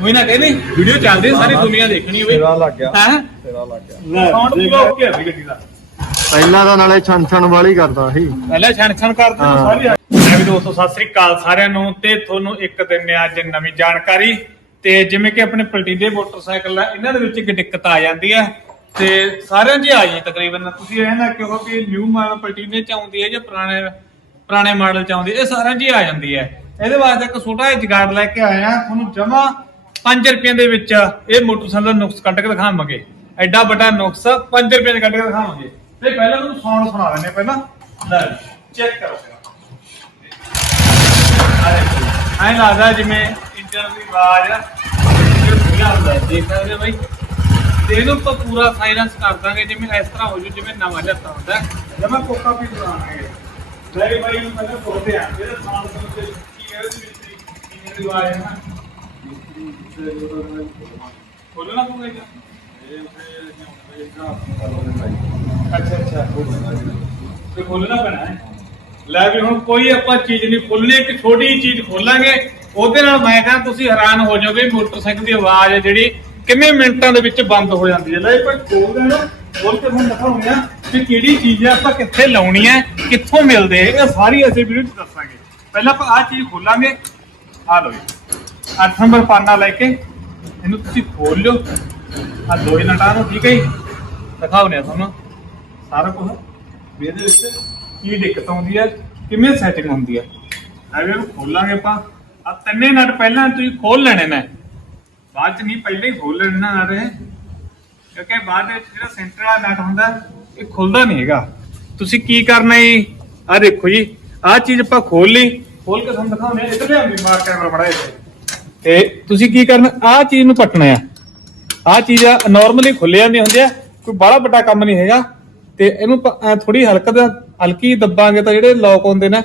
ਕੋਈ ਨਾ ਕਹਿੰਦੇ ਵੀਡੀਓ ਚੱਲਦੀ ਸਾਰੀ ਦੁਨੀਆ ਦੇਖਣੀ ਬਈ ਤੇਰਾ ਲੱਗ ਗਿਆ। ਹੈ? ਤੇਰਾ ਲੱਗ ਗਿਆ। ਸਾਊਂਡ ਪੂਰਾ ਹੈ ਬਈ ਗੱਡੀ ਦਾ। ਪਹਿਲਾਂ ਤਾਂ ਨਾਲੇ ਛਣ ਛਣ ਵਾਲੀ ਕਰਦਾ ਸੀ। ਪਹਿਲਾਂ ਛਣ ਛਣ ਕਰਦੇ। ਸਾਰੀ। ਮੈਂ ਵੀ ਦੋਸਤੋ ਸਤਿ ਸ੍ਰੀ ਅਕਾਲ ਸਾਰਿਆਂ ਨੂੰ ਤੇ ਤੁਹਾਨੂੰ ਇੱਕ ਦਿਨ ਅੱਜ ਨਵੀਂ ਜਾਣਕਾਰੀ। ਤੇ ਜਿਵੇਂ ਕਿ ਆਪਣੇ ਪਲਟੀਨੇ ਮੋਟਰਸਾਈਕਲ ਆ ਇਹਨਾਂ ਦੇ ਵਿੱਚ ਇੱਕ ਦਿੱਕਤ ਆ ਜਾਂਦੀ ਹੈ ਤੇ ਸਾਰਿਆਂ ਹੀ ਆ ਜੀ ਤਕਰੀਬਨ। ਤੁਸੀਂ ਇਹ ਨਾ ਕਿਹੋ ਕਿ ਨਿਊ ਮਾਡਲ ਪਲਟੀਨੇ 'ਚ ਆਉਂਦੀ ਹੈ ਜਾਂ ਪੁਰਾਣੇ ਪੁਰਾਣੇ ਮਾਡਲ 'ਚ ਆਉਂਦੀ ਇਹ ਸਾਰਿਆਂ ਹੀ ਆ ਜਾਂਦੀ ਹੈ ਇਹਦੇ ਵਾਸਤੇ ਇੱਕ ਛੋਟਾ ਜਿਹਾ ਜਗਾੜ ਲੈ ਕੇ ਆਇਆ ਤੁਹਾਨੂੰ ਜਮਾ 5 ਰੁਪਏ ਦੇ ਵਿੱਚ ਇਹ ਮੋਟਰਸਾਈਕਲ ਦਾ ਨੁਕਸ ਕੱਢ ਕੇ ਦਿਖਾਵਾਂਗੇ। ਐਡਾ ਵੱਡਾ ਨੁਕਸ 5 ਰੁਪਏ ਦੇ ਕੱਢ ਕੇ ਦਿਖਾਵਾਂਗੇ। ਤੇ ਪਹਿਲਾਂ ਤੁਹਾਨੂੰ ਸਾਊਂਡ ਸੁਣਾ ਦਿੰਦੇ ਪਹਿਲਾਂ। ਲੈ ਚੈੱਕ ਕਰੋ ਐਂ ਲੱਗਦਾ ਜਿਵੇਂ ਇੰਜਨ ਦੀ ਆਵਾਜ਼ ਇੰਜਨ ਹੁੰਦਾ, ਦੇਖ ਸਕਦੇ ਬਾਈ। ਤੇ ਇਹਨੂੰ ਆਪਾਂ ਪੂਰਾ ਸਾਇਲੈਂਸ ਕਰ ਦਾਂਗੇ, ਜਿਵੇਂ ਇਸ ਤਰ੍ਹਾਂ ਹੋ ਜੂ ਜਿਵੇਂ ਨਵਾਂ ਲਿਆਤਾ ਹੁੰਦਾ। ਹੈ। ਕੋਕਾ ਵੀ ਦਵਾਵਾਂਗੇ ਲੈ ਬਾਈ ਨੂੰ ਪਹਿਲਾਂ ਕੋਤੇ ਆ ਇਹਦਾ ਸਾਊਂਡ ਸੁਣ ਕੇ ਕੀ ਹੈ ਇਹਦੇ ਵਿੱਚ ਇੰਜਨ ਦੀ ਆਵਾਜ਼ ਹੈ ਨਾ। ਬੋਲਣਾ ਪਊਗਾ ਇਹਦਾ ਅੱਛਾ ਅੱਛਾ। ਤੇ ਖੋਲਣਾ ਪੈਣਾ ਹੈ। ਲੈ ਵੀ ਹੁਣ ਕੋਈ ਆਪਾਂ ਚੀਜ਼ ਨਹੀਂ ਖੋਲਣੀ, ਇੱਕ ਛੋਟੀ ਚੀਜ਼ ਖੋਲਾਂਗੇ, ਉਹਦੇ ਨਾਲ ਮੈਂ ਕਹਿੰਦਾ ਤੁਸੀਂ ਹੈਰਾਨ ਹੋ ਜਾਓਗੇ, ਮੋਟਰਸਾਈਕਲ ਦੀ ਆਵਾਜ਼ ਹੈ ਜਿਹੜੀ ਕਿੰਨੇ ਮਿੰਟਾਂ ਦੇ ਵਿੱਚ ਬੰਦ ਹੋ ਜਾਂਦੀ ਹੈ। ਲੈ ਭਾਈ ਖੋਲਦੇ ਨਾ ਖੋਲ ਕੇ ਤੁਹਾਨੂੰ ਦਿਖਾਉਂਦੇ ਆ ਕਿ ਕਿਹੜੀ ਚੀਜ਼ ਹੈ, ਆਪਾਂ ਕਿੱਥੇ ਲਾਉਣੀ ਹੈ, ਕਿੱਥੋਂ ਮਿਲਦੇ ਇਹ ਸਾਰੀ ਅਸੀਂ ਵੀਡੀਓ 'ਚ ਦੱਸਾਂਗੇ। ਪਹਿਲਾਂ ਆਪਾਂ ਆਹ ਚੀਜ਼ ਖੋਲਾਂਗੇ। ਆ ਲਓ ਜੀ। 8 ਨੰਬਰ ਪਾਨਾ ਲੈ ਕੇ ਇਹਨੂੰ ਤੁਸੀਂ ਖੋਲ ਲਿਓ। ਆ ਦੋ ਹੀ ਨਟਾਂ ਨੂੰ, ਠੀਕ ਹੈ ਜੀ? ਦਿਖਾਉਂਦੇ ਆ ਤੁਹਾਨੂੰ। ਸਾਰਾ ਕੁਝ ਵੀ ਇਹਦੇ ਵਿੱਚ ਕੀ ਦਿੱਕਤ ਆਉਂਦੀ ਹੈ, ਕਿਵੇਂ ਸੈਟਿੰਗ ਹੁੰਦੀ ਹੈ। ਐਵੇਂ ਇਹਨੂੰ ਖੋਲਾਂਗੇ ਆਪਾਂ। ਆ ਤਿੰਨੇ ਨਟ ਪਹਿਲਾਂ ਤੁਸੀਂ ਖੋਲ ਲੈਣੇ ਨੇ। ਬਾਅਦ ਚ ਨਹੀਂ, ਪਹਿਲਾਂ ਹੀ ਖੋਲ ਲੈਣੇ ਨਾ ਨਟ ਇਹ। ਕਿਉਂਕਿ ਬਾਅਦ ਵਿੱਚ ਜਿਹੜਾ ਸੈਂਟਰ ਵਾਲਾ ਨਟ ਹੁੰਦਾ, ਇਹ ਖੁੱਲਦਾ ਨਹੀਂ ਹੈਗਾ। ਤੁਸੀਂ ਕੀ ਕਰਨਾ ਜੀ? ਆ ਦੇਖੋ ਜੀ। ਆ ਚੀਜ਼ ਆਪਾਂ ਖੋਲ ਲਈ। ਖੋਲ ਕੇ ਤੁਹਾਨੂੰ ਦਿਖਾਉਂਦੇ ਆ ਇੱਧਰ ਲਿਆਉਂਦੀ ਮਾਰ ਕੈਮਰਾ ਬੜਾ ਤੇ ਤੁਸੀਂ ਕੀ ਕਰਨਾ? ਆਹ ਚੀਜ਼ ਨੂੰ ਪਟਣਾ ਆ। ਆ ਚੀਜ਼ ਆ ਨਾਰਮਲੀ ਖੁੱਲੇ ਜਾਂਦੀ ਹੁੰਦੀ ਆ, ਕੋਈ ਬੜਾ ਵੱਡਾ ਕੰਮ ਨਹੀਂ ਹੈਗਾ। ਤੇ ਇਹਨੂੰ ਥੋੜੀ ਹਲਕਾ ਦਾ, ਹਲਕੀ ਦੱਬਾਂਗੇ ਤਾਂ ਜਿਹੜੇ ਲੌਕ ਹੁੰਦੇ ਨੇ,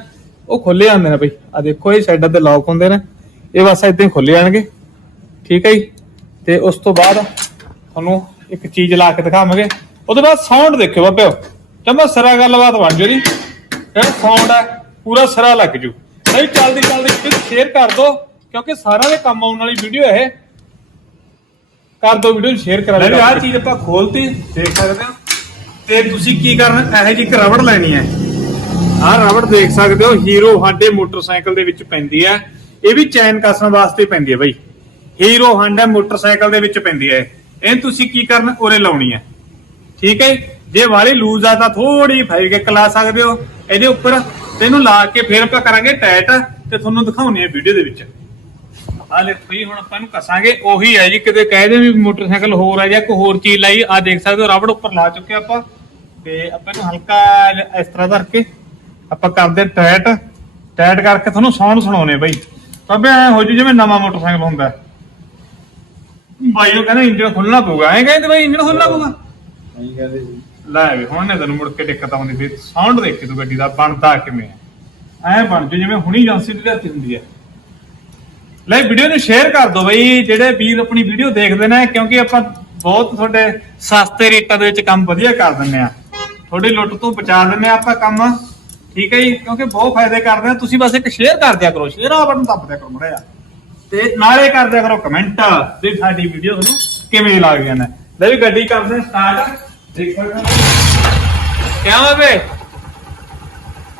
ਉਹ ਖੁੱਲੇ ਜਾਂਦੇ ਨੇ ਬਈ। ਆ ਦੇਖੋ, ਇਹ ਸਾਈਡਾਂ ਤੇ ਲੌਕ ਹੁੰਦੇ ਨੇ। ਇਹ ਬਸ ਇਦਾਂ ਹੀ ਖੁੱਲੇ ਜਾਣਗੇ ਠੀਕ ਹੈ ਜੀ? ਤੇ ਉਸ ਤੋਂ ਬਾਅਦ ਤੁਹਾਨੂੰ ਇੱਕ ਚੀਜ਼ ਲਾ ਕੇ ਦਿਖਾਵਾਂਗੇ। ਉਹਦੇ ਬਾਅਦ ਸਾਊਂਡ ਦੇਖਿਓ ਬਾਬਿਓ। ਜਮਾ ਸਰਾ ਗੱਲਬਾਤ ਬਣ ਜੂ ਜੀ ਇਹ ਸਾਊਂਡ ਹੈ ਪੂਰਾ ਸਰਾ ਲੱਗ ਜੂ। ਨਹੀਂ ਚੱਲਦੀ ਚੱਲਦੀ ਸ਼ੇਅਰ ਕਰ ਦਿਓ। ਕਿਉਂਕਿ ਸਾਰਿਆਂ ਦੇ ਕੰਮ ਆਉਣ ਵਾਲੀ ਵੀਡੀਓ ਇਹ। ਕਰ ਦੋ ਵੀਡੀਓ ਸ਼ੇਅਰ ਕਰਾ ਦਿਓ। ਆਹ ਚੀਜ਼ ਆਪਾਂ ਖੋਲਤੀ, ਦੇਖ ਸਕਦੇ ਹੋ। ਤੇ ਤੁਸੀਂ ਕੀ ਕਰਨਾ? ਇਹੋ ਜਿਹੀ ਇੱਕ ਲੈਣੀ ਹੈ। ਆਹ ਰਬੜ ਦੇਖ ਸਕਦੇ ਹੋ ਹੀਰੋ ਹਾਂਡੇ ਮੋਟਰਸਾਈਕਲ ਦੇ ਵਿੱਚ ਪੈਂਦੀ ਹੈ। ਇਹ ਵੀ ਚੈਨ ਕੱਸਣ ਵਾਸਤੇ ਪੈਂਦੀ ਹੈ ਬਾਈ। ਹੀਰੋ ਹਾਂਡਾ ਮੋਟਰਸਾਈਕਲ ਦੇ ਵਿੱਚ ਪੈਂਦੀ ਹੈ। ਇਹ ਤੁਸੀਂ ਕੀ ਕਰਨਾ? ਉਰੇ ਲਾਉਣੀ ਹੈ। ਠੀਕ ਹੈ ਜੇ? ਵਾਲੀ ਲੂਜ਼ ਆ ਤਾਂ ਥੋੜੀ ਫਾਈ ਕੇ ਲਾ ਸਕਦੇ ਹੋ। ਇਹਦੇ ਉੱਪਰ ਤੇ ਇਹਨੂੰ ਲਾ ਕੇ ਫਿਰ ਆਪਾਂ ਕਰਾਂਗੇ ਟਾਈਟ ਤੇ ਤੁਹਾਨੂੰ ਦਿਖਾਉਣੀ ਹੈ ਵੀਡੀਓ ਦੇ ਵਿੱਚ। ਆ ਦੇਖੋ ਜੀ ਹੁਣ ਆਪਾਂ ਇਹਨੂੰ ਕਸਾਂਗੇ ਉਹੀ ਹੈ ਜੀ ਕਿਤੇ ਕਹਿ ਦੇ ਵੀ ਮੋਟਰਸਾਈਕਲ ਹੋਰ ਹੈ ਜਾਂ ਕੋਈ ਹੋਰ ਚੀਜ਼ ਲਾਈ ਆ ਦੇਖ ਸਕਦੇ ਹੋ ਰਬੜ ਉੱਪਰ ਲਾ ਚੁੱਕੇ ਆਪਾਂ। ਤੇ ਆਪਾਂ ਇਹਨੂੰ ਹਲਕਾ ਇਸ ਤਰ੍ਹਾਂ ਧਰ ਕੇ ਆਪਾਂ ਕਰਦੇ ਟਾਈਟ ਟਾਈਟ ਕਰਕੇ ਤੁਹਾਨੂੰ ਸਾਊਂਡ ਸੁਣਾਉਣੇ ਬਈ। ਤਬੇ ਐ ਹੋ ਜੂ ਜਿਵੇਂ ਨਵਾਂ ਮੋਟਰਸਾਈਕਲ ਹੁੰਦਾ। ਬਾਈ ਉਹ ਕਹਿੰਦਾ ਇੰਜਨ ਖੁੱਲਣਾ ਪਊਗਾ। ਐਂ ਕਹਿੰਦੇ ਬਾਈ ਇੰਜਨ ਖੁੱਲਣਾ ਪਊਗਾ। ਨਹੀਂ ਕਹਿੰਦੇ ਜੀ। ਲੈ ਵੀ ਹੁਣ ਨੇ ਤੈਨੂੰ ਮੁੜ ਕੇ ਦਿੱਕਤ ਆਉਂਦੀ ਵੀ ਸਾਊਂਡ ਦੇਖੀ ਤੂੰ ਗੱਡੀ ਦਾ ਬਣਦਾ ਕਿਵੇਂ ਐ ਐ ਬਣ ਜੂ ਜਿਵੇਂ ਹੁਣੀ ਏਜੰਸੀ ਦੀ ਲਿਆਤੀ ਹੁੰਦੀ ਹੈ ਲੈ ਵੀਡੀਓ ਨੂੰ ਸ਼ੇਅਰ ਕਰ ਦਿਓ ਬਈ, ਜਿਹੜੇ ਵੀਰ ਆਪਣੀ ਵੀਡੀਓ ਦੇਖਦੇ ਨੇ, ਕਿਉਂਕਿ ਆਪਾਂ ਬਹੁਤ ਤੁਹਾਡੇ ਸਸਤੇ ਰੇਟਾਂ ਦੇ ਵਿੱਚ ਕੰਮ ਵਧੀਆ ਕਰ ਦਿੰਨੇ ਆ ਤੁਹਾਡੀ ਲੁੱਟ ਤੋਂ ਬਚਾ ਦਿੰਨੇ ਆ ਆਪਾਂ ਕੰਮ। ਠੀਕ ਹੈ ਜੀ? ਕਿਉਂਕਿ ਬਹੁਤ ਫਾਇਦੇ ਕਰਦੇ ਆ ਤੁਸੀਂ ਬਸ ਇੱਕ ਸ਼ੇਅਰ ਕਰ ਦਿਆ ਕਰੋ। ਸ਼ੇਅਰ ਆ ਬਟਨ ਦੱਬ ਦਿਆ ਕਰੋ ਮੜਿਆ ਤੇ ਨਾਲੇ ਕਰ ਦਿਆ ਕਰੋ ਕਮੈਂਟ ਵੀ ਸਾਡੀ ਵੀਡੀਓ ਤੁਹਾਨੂੰ ਕਿਵੇਂ ਲੱਗਦੀਆਂ ਨੇ। ਲੈ ਵੀ ਗੱਡੀ ਕਰਦੇ ਸਟਾਰਟ ਦੇਖੋ ਕਿਆ ਹੋਵੇ ਬੇ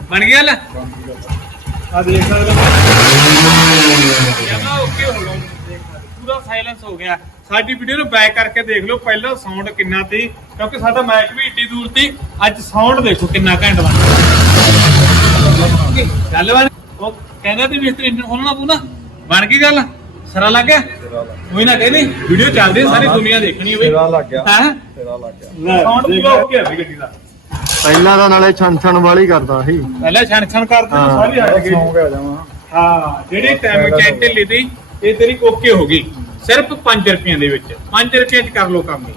ਬਣ ਗਿਆ ਲੈ? ਆ ਦੇਖ ਸਕਦੇ ਓਕੇ ਹੋ ਗਿਆ ਹੋ। ਪੂਰਾ ਸਾਇਲੈਂਸ ਹੋ ਗਿਆ। ਸਾਡੀ ਵੀਡੀਓ ਨੂੰ ਬੈਕ ਕਰਕੇ ਦੇਖ ਲਓ। ਪਹਿਲਾਂ ਸਾਊਂਡ ਕਿੰਨਾ ਸੀ? ਕਿਉਂਕਿ ਸਾਡਾ ਮੈਚ ਵੀ ਏਡੀ ਦੂਰ ਸੀ। ਅੱਜ ਸਾਊਂਡ ਦੇਖੋ ਕਿੰਨਾ ਘੈਂਟ ਬਣ ਗਿਆ। ਗੱਲ ਬਣ ਉਹ ਕਹਿੰਦਾ ਤੇ ਵੀ ਇਸ ਇੰਜਨ ਖੋਲਣਾ ਪਊ ਨਾ। ਬਣ ਗਈ ਗੱਲ? ਸਰਾ ਲੱਗ ਗਿਆ? ਕੋਈ ਨਾ ਕਹਿੰਦੀ ਵੀਡੀਓ ਚੱਲਦੀ ਸਾਰੀ ਦੁਨੀਆ ਦੇਖਣੀ ਬਈ ਤੇਰਾ ਲੱਗ ਗਿਆ। ਹੈ? ਤੇਰਾ ਲੱਗ ਗਿਆ। ਸਾਊਂਡ ਪੂਰਾ ਹੈ ਬਈ ਗੱਡੀ ਦਾ। ਪਹਿਲਾਂ ਤਾਂ ਨਾਲੇ ਛਣ ਛਣ ਵਾਲੀ ਕਰਦਾ ਸੀ। ਪਹਿਲਾਂ ਛਣ ਛਣ ਕਰਦੇ ਸਾਰੀ ਹਟ ਗਈ। ਸੌਂ ਗਿਆ ਜਾਵਾਂ ਹਾਂ ਜਿਹੜੀ ਟਾਈਮ ਚੈਂਟ ਲਈ ਦੀ ਇਹ ਤੇਰੀ ਓਕੇ ਹੋ ਗਈ। ਸਿਰਫ 5 ਰੁਪਈਆਂ ਦੇ ਵਿੱਚ। 5 ਰੁਪਏ ਚ ਕਰ ਲੋ ਕੰਮ। ਇਹ